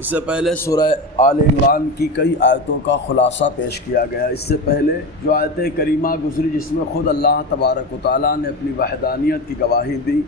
اس سے پہلے سورہ آل عمران کی کئی آیتوں کا خلاصہ پیش کیا گیا۔ اس سے پہلے جو آیت کریمہ گزری جس میں خود اللہ تبارک و تعالیٰ نے اپنی وحدانیت کی گواہی دی،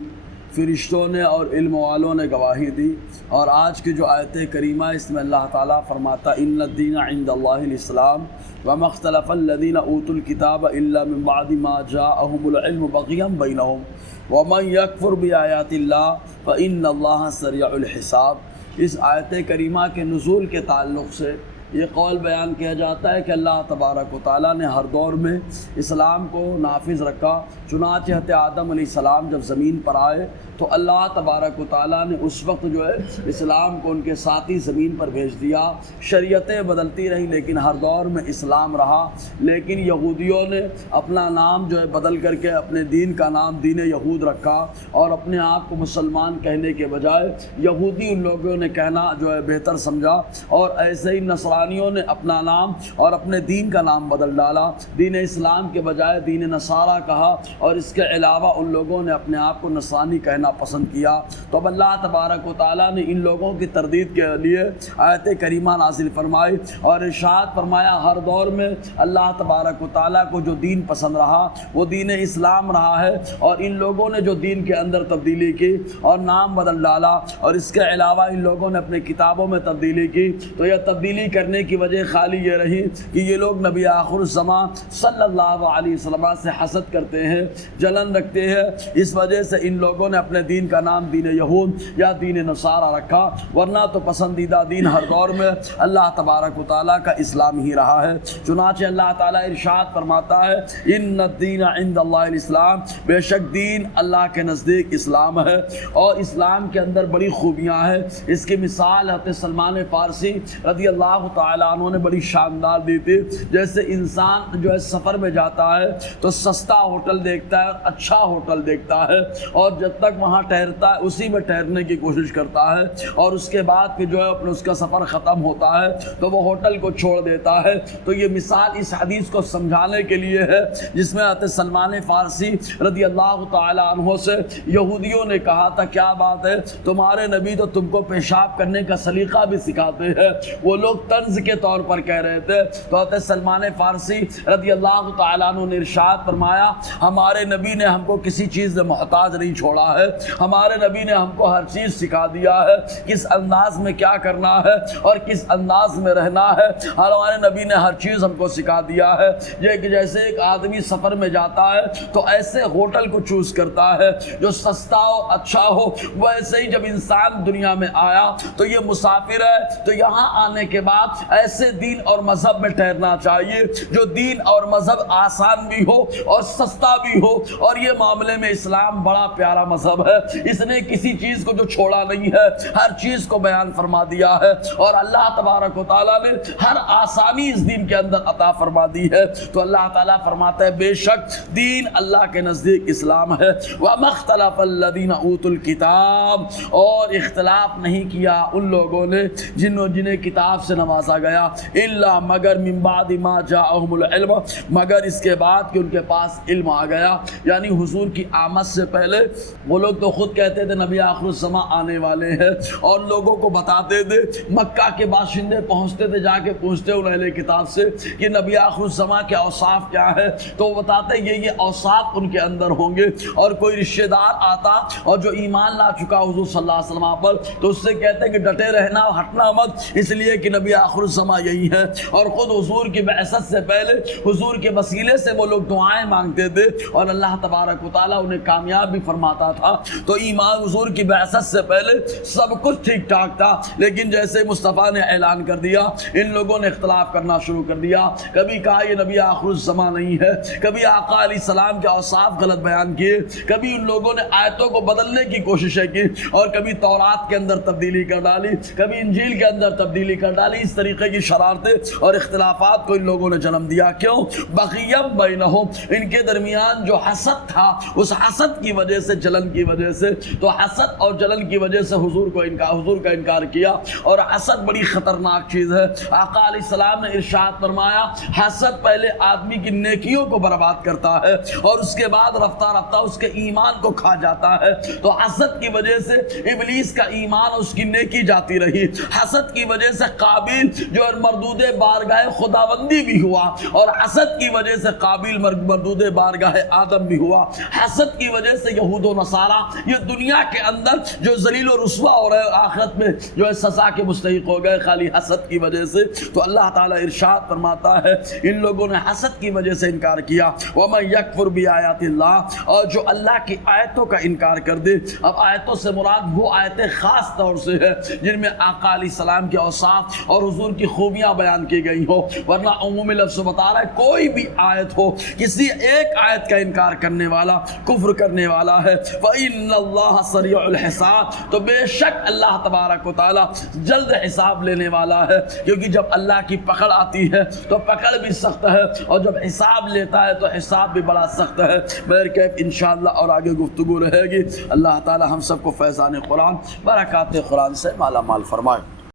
فرشتوں نے اور علم والوں نے گواہی دی، اور آج کی جو آیت کریمہ اس میں اللہ تعالیٰ فرماتا ان الدین عند اللہ الاسلام وما اختلف الذین اوتوا الکتاب الا من بعد ما جاءهم العلم بغیا بینہم ومن یکفر بآیات اللہ فإن اللہ سریع الحساب۔ اس آیت کریمہ کے نزول کے تعلق سے یہ قول بیان کیا جاتا ہے کہ اللہ تبارک و تعالیٰ نے ہر دور میں اسلام کو نافذ رکھا۔ چنانچہ حضرت آدم علیہ السلام جب زمین پر آئے تو اللہ تبارک و تعالیٰ نے اس وقت جو ہے اسلام کو ان کے ساتھ ہی زمین پر بھیج دیا۔ شریعتیں بدلتی رہیں لیکن ہر دور میں اسلام رہا، لیکن یہودیوں نے اپنا نام جو ہے بدل کر کے اپنے دین کا نام دین یہود رکھا، اور اپنے آپ کو مسلمان کہنے کے بجائے یہودی ان لوگوں نے کہنا جو ہے بہتر سمجھا، اور ایسے ہی نصرانیوں نے اپنا نام اور اپنے دین کا نام بدل ڈالا، دین اسلام کے بجائے دین نصارہ کہا، اور اس کے علاوہ ان لوگوں نے اپنے آپ کو نصرانی کہنا پسند کیا۔ تو اب اللہ تبارک و تعالیٰ نے ان لوگوں کی تردید کے لیے آیت کریمہ نازل فرمائی اور ارشاد فرمایا ہر دور میں اللہ تبارک و تعالیٰ کو جو دین پسند رہا وہ دین اسلام رہا ہے، اور ان لوگوں نے جو دین کے اندر تبدیلی کی اور نام بدل ڈالا، اور اس کے علاوہ ان لوگوں نے اپنے کتابوں میں تبدیلی کی، تو یہ تبدیلی کرنے کی وجہ خالی یہ رہی کہ یہ لوگ نبی آخر الزماں صلی اللہ علیہ وسلم سے حسد کرتے ہیں، جلن رکھتے ہیں، اس وجہ سے ان لوگوں نے اپنے دین کا نام دین یہود یا دین نصارہ رکھا، ورنہ تو پسندیدہ دین ہر دور میں اللہ تبارک و تعالیٰ کا اسلام ہی رہا ہے۔ چنانچہ اللہ تعالیٰ ارشاد فرماتا ہے ان الدین عند اللہ الاسلام، بے شک دین اللہ کے نزدیک اسلام ہے، اور اسلام کے اندر بڑی خوبیاں ہیں۔ اس کی مثال حضرت سلمان فارسی رضی اللہ تعالیٰ عنہ نے بڑی شاندار دی تھی۔ جیسے انسان جو ہے سفر میں جاتا ہے تو سستا ہوٹل دیکھتا ہے، اچھا ہوٹل دیکھتا ہے، اور جب تک وہاں ٹھہرتا ہے اسی میں ٹھہرنے کی کوشش کرتا ہے، اور اس کے بعد پھر جو ہے اپنا اس کا سفر ختم ہوتا ہے تو وہ ہوٹل کو چھوڑ دیتا ہے۔ تو یہ مثال اس حدیث کو سمجھانے کے لیے ہے جس میں حضرت سلمان فارسی رضی اللہ تعالیٰ عنہ سے یہودیوں نے کہا تھا کیا بات ہے، تمہارے نبی تو تم کو پیشاب کرنے کا سلیقہ بھی سکھاتے ہیں۔ وہ لوگ طنز کے طور پر کہہ رہے تھے، تو حضرت سلمان فارسی رضی اللہ تعالیٰ عنہ نے ارشاد فرمایا ہمارے نبی نے ہم کو کسی چیز سے محتاج نہیں چھوڑا ہے، ہمارے نبی نے ہم کو ہر چیز سکھا دیا ہے، کس انداز میں کیا کرنا ہے اور کس انداز میں رہنا ہے، ہمارے نبی نے ہر چیز ہم کو سکھا دیا ہے۔ یہ کہ جیسے ایک آدمی سفر میں جاتا ہے تو ایسے ہوٹل کو چوز کرتا ہے جو سستا ہو، اچھا ہو، ویسے ہی جب انسان دنیا میں آیا تو یہ مسافر ہے، تو یہاں آنے کے بعد ایسے دین اور مذہب میں ٹھہرنا چاہیے جو دین اور مذہب آسان بھی ہو اور سستا بھی ہو، اور یہ معاملے میں اسلام بڑا پیارا مذہب ہے۔ اس نے کسی چیز کو جو چھوڑا نہیں ہے، ہر چیز کو بیان فرما دیا ہے، اور اللہ تبارک و تعالیٰ نے ہر آسانی اس دین کے اندر عطا فرما دی ہے۔ تو اللہ تعالیٰ فرماتا ہے بے شک دین اللہ کے نزدیک اسلام ہے۔ وَمَا اخْتَلَفَ الَّذِينَ أُوتُوا الْكِتَابَ، اور اختلاف نہیں کیا ان لوگوں نے جنہیں کتاب سے نوازا گیا، إِلَّا مگر مِن بَعْدِ مَا جَاءَهُمُ الْعِلْمُ، مگر اس کے بعد کہ ان کے پاس علم آ گیا، یعنی حضور کی آمد سے پہلے وہ لوگ تو خود کہتے تھے نبی آخر الزماں آنے والے ہیں، اور لوگوں کو بتاتے تھے، مکہ کے باشندے پہنچتے تھے جا کے پوچھتے ان اہل کتاب سے کہ نبی آخر الزماں کے اوصاف کیا ہے، تو وہ بتاتے یہ اوصاف ان کے اندر ہوں گے۔ اور کوئی رشتہ دار آتا اور جو ایمان لا چکا حضور صلی اللہ علیہ وسلم پر، تو اس سے کہتے کہ ڈٹے رہنا، ہٹنا مت، اس لیے کہ نبی آخر الزماں یہی ہے۔ اور خود حضور کی بعثت سے پہلے حضور کے وسیلے سے وہ لوگ دعائیں مانگتے تھے، اور اللہ تبارک و تعالیٰ انہیں کامیاب بھی فرماتا تھا۔ تو ایمان حضور کی بعثت سے پہلے سب کچھ ٹھیک ٹھاک تھا، لیکن جیسے مصطفیٰ نے اعلان کر دیا ان لوگوں نے اختلاف کرنا شروع کر دیا۔ کبھی کہا یہ نبی آخر الزماں نہیں ہے، کبھی آقا علیہ السلام کے اوصاف غلط بیان کیے، کبھی ان لوگوں نے آیتوں کو بدلنے کی کوششیں کی، اور کبھی تورات کے اندر تبدیلی کر ڈالی، کبھی انجیل کے اندر تبدیلی کر ڈالی۔ اس طریقے کی شرارتیں اور اختلافات کو ان لوگوں نے جنم دیا. کیوں؟ بغیم بینہم، ان کے درمیان جو حسد تھا، اس حسد کی وجہ سے، جلن کی وجہ سے، تو حسد اور جلن کی وجہ سے حضور کا انکار کیا. اور حسد بڑی خطرناک چیز ہے. آقا علیہ السلام نے ارشاد فرمایا حسد پہلے آدمی کی نیکیوں کو برباد کرتا ہے اور اس کے بعد رفتہ رفتہ اس کے ایمان کو کھا جاتا ہے. تو حسد کی وجہ سے ابلیس کا ایمان، اس کی نیکی جاتی رہی. حسد کی وجہ سے قابیل جو مردود بارگاہ خداوندی بھی ہوا، اور حسد کی وجہ سے قابیل مردود بارگاہ آدم بھی ہوا. حسد کی وجہ سے یہود و نصارہ یہ دنیا کے اندر جو ذلیل و رسوا ہو رہے، آخرت میں جو ہے سزا کے مستحق ہو گئے خالی حسد کی وجہ سے. تو اللہ تعالیٰ ارشاد فرماتا ہے ان لوگوں نے حسد کی وجہ سے انکار کیا. وَمَن يَكْفُرْ بِآيَاتِ اللَّهِ، اور جو اللہ کی آیتوں کا انکار کر دے. اب آیتوں سے مراد وہ آیتیں خاص طور سے ہے جن میں آقا علیہ السلام کے اوصاف اور حضور کی خوبیاں بیان کی گئی ہو، ورنہ عمومی لفظ بتا رہا ہے کوئی بھی آیت ہو، کسی ایک آیت کا انکار کرنے والا کفر کرنے والا ہے. فَإِنَّ اللَّهَ سَرِيعُ الْحِسَابِ، تو بے شک اللہ تبارک و تعالیٰ جلد حساب لینے والا ہے. کیونکہ جب اللہ کی پکڑ آتی ہے تو پکڑ بھی سخت ہے، اور جب حساب لیتا ہے تو حساب بھی بڑا سخت ہے. بہرکیف انشاءاللہ اور آگے گفتگو رہے گی. اللہ تعالیٰ ہم سب کو فیضان قرآن، برکات قرآن سے مالا مال فرمائے.